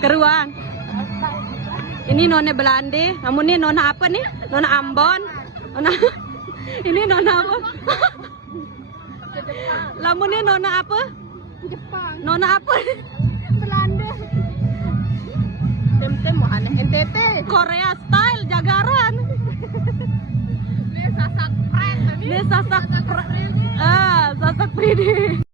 Keruan. Ini nona Belanda. Kamu nih nona apa nih? Nona Ambon. Nona ini nona apa? Kamu nih nona apa? Jepang. Nona apa? Belanda. Tem-tem mau aneh NTT. Korea style Jagaran. Ini sasak prank. Ini sasak sasak 3D.